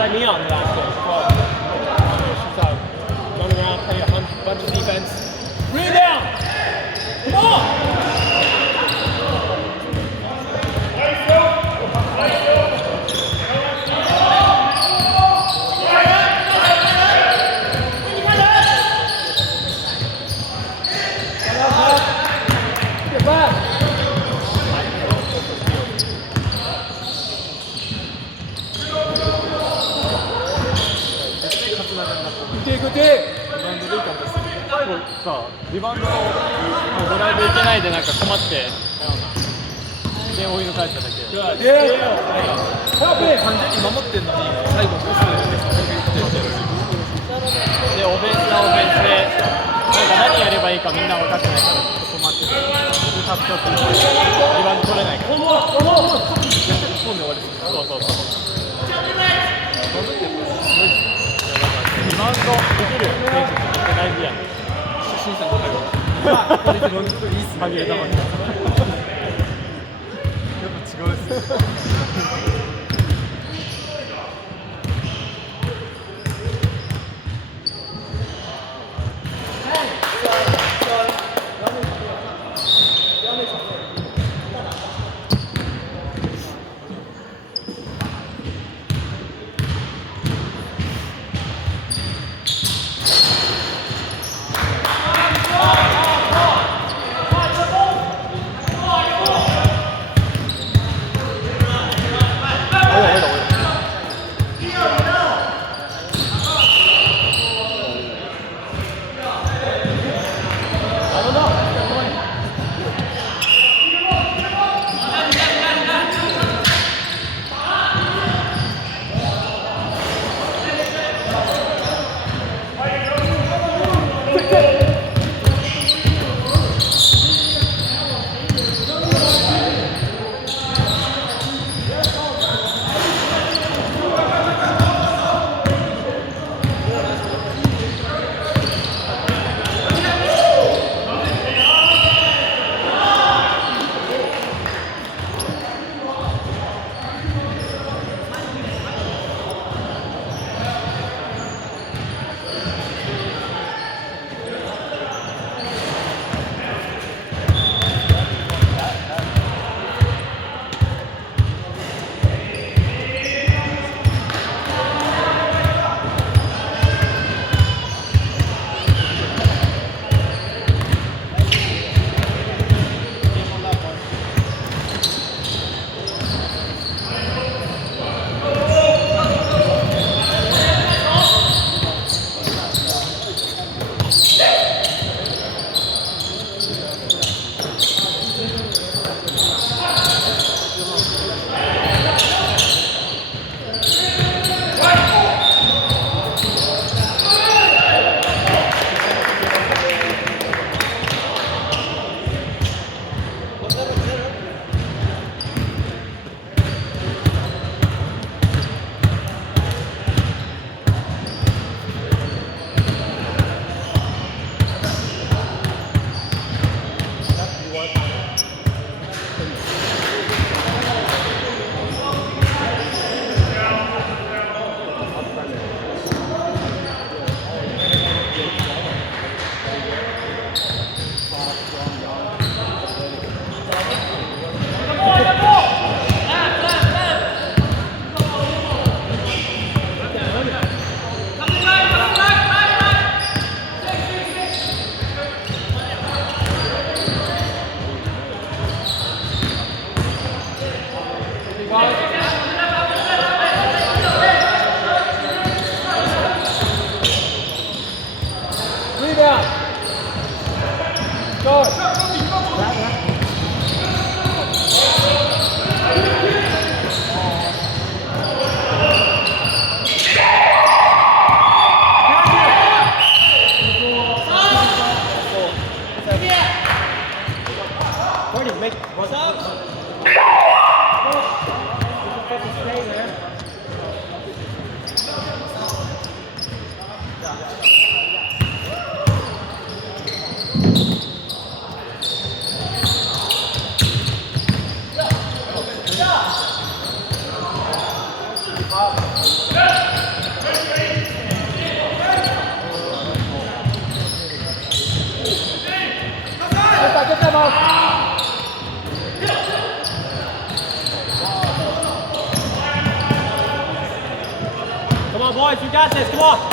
Like me on the last game. She's out. Run around, play a bunch of defense. Rebound! Come on! Get back!さ、リバウンドをドライブいけないでなんか困ってで追い抜かれただけ完全に守ってんのに最後トスでオフェンスはオフェンスでなんか何やればいいかみんな分かってないからずっと止まっててタップショットでリバウンド取れないから1本で終わりそうそうそうリバウンドできる選手って大事やね審査の会話これで本当にいいっすね。やっぱ違うですね。break. What's up? Come on, boys, you got this. Come on.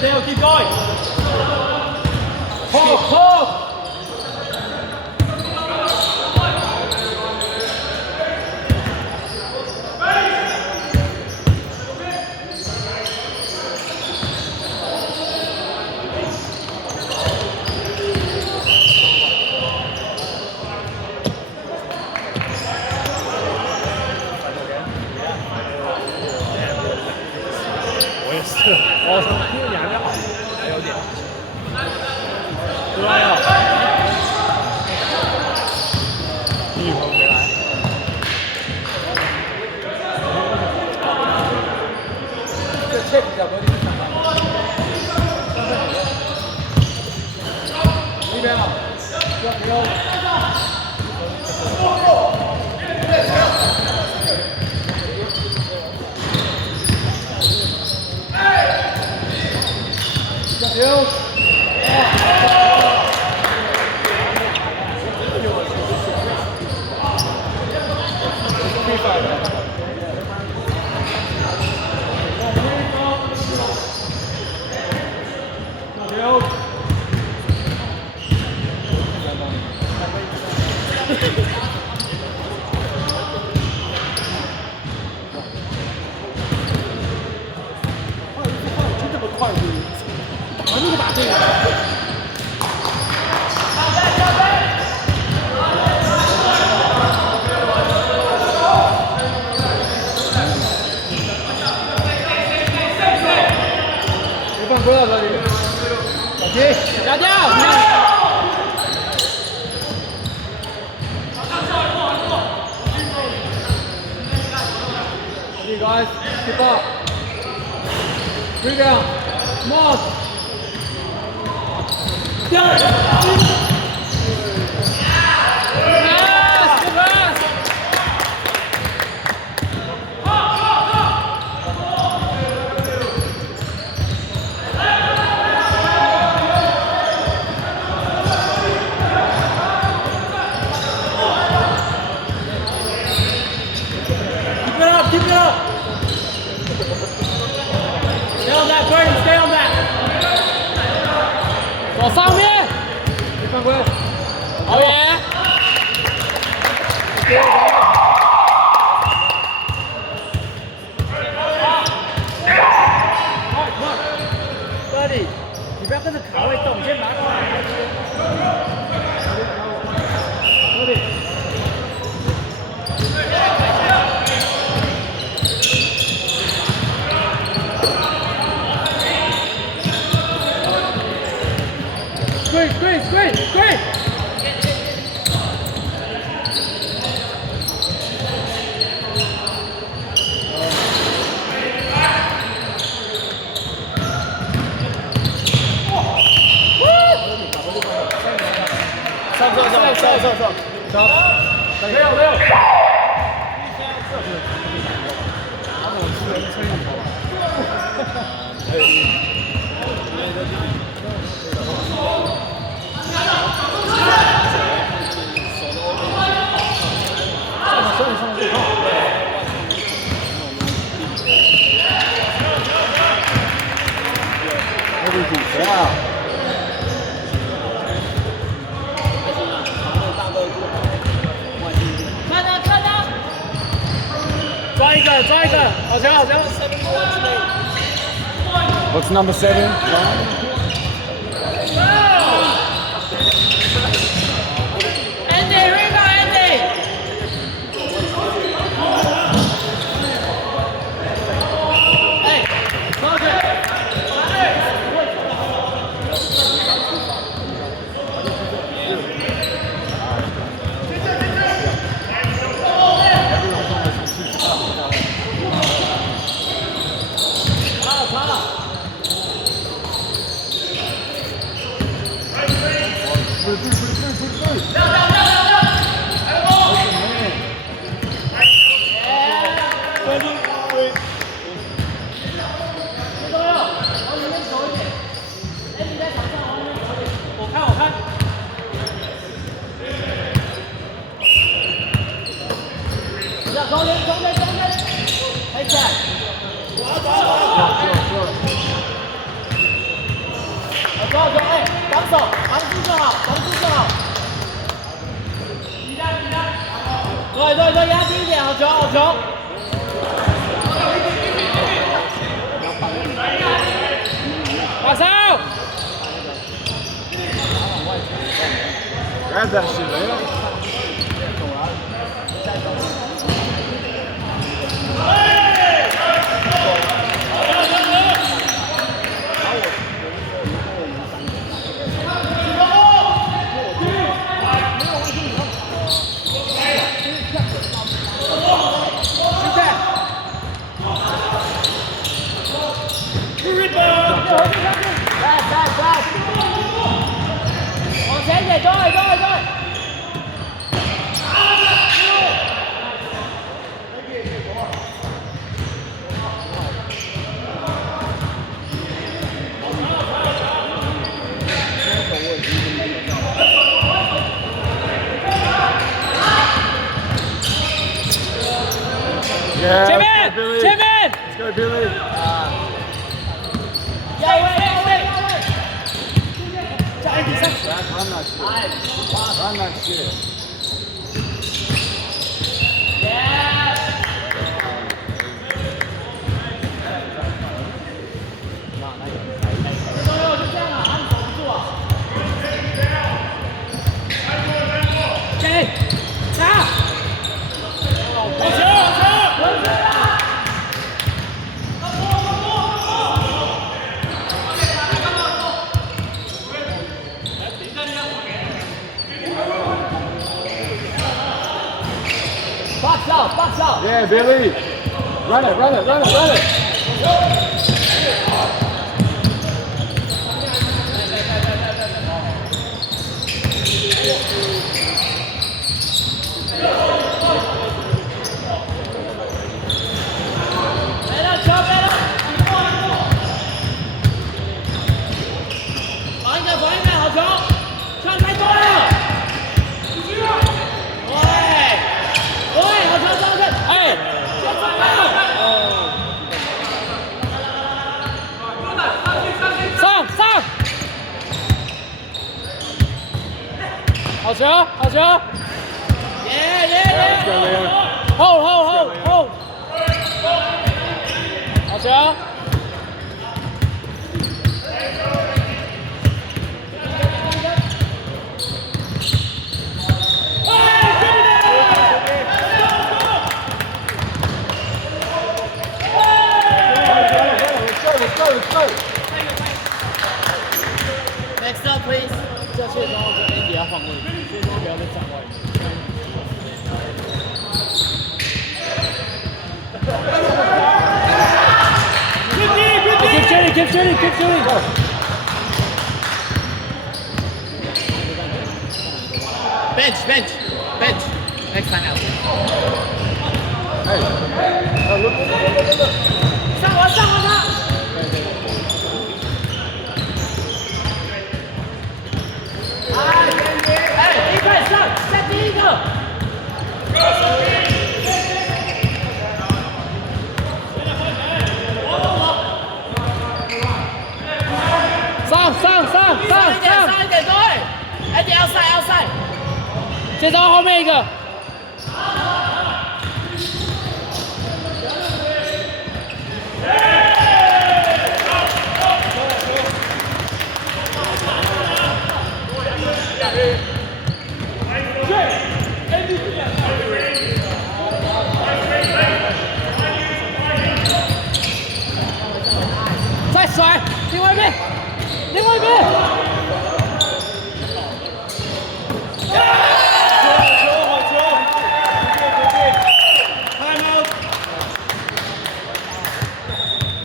Dale, keep going. Pull. 표현이 아니라 여기 좋아요. 이 뭔가 체크가 머리 아는 거 맞아요. 일단 뭐야 나 이거. 오케이. 가자. Okay, guys, keep up. Rebound. Come on. Yes, pass. Keep it up. Stay on that, Burton. Stay on that. 往上面。犯规。好耶。Buddy， 你不要跟着卡位动，你先拿过来。Buddy。Great! Stop. 没有。抓一个，好球好球。What's number 7? Andy, rebound, Andy. Hey,对，压低一点，好球，好球。马上 Grab that shit, man. Back. 往前一点，对。Yeah. 前面 Let's go, Billy. 要位。Run that shit. Run that shit. Box out. Yeah, Billy. Run it. Hold.好球。Let's go. Next up, please. 这些时候跟 Andy 要换位置，所以说不要再站外面。Keep shooting. Go. Bench. Next time out. Hey. Look. 往上，往上。哎，第一块上，再第一个。上一点，对。哎，你outside。接着后面一个。再甩，另外一边。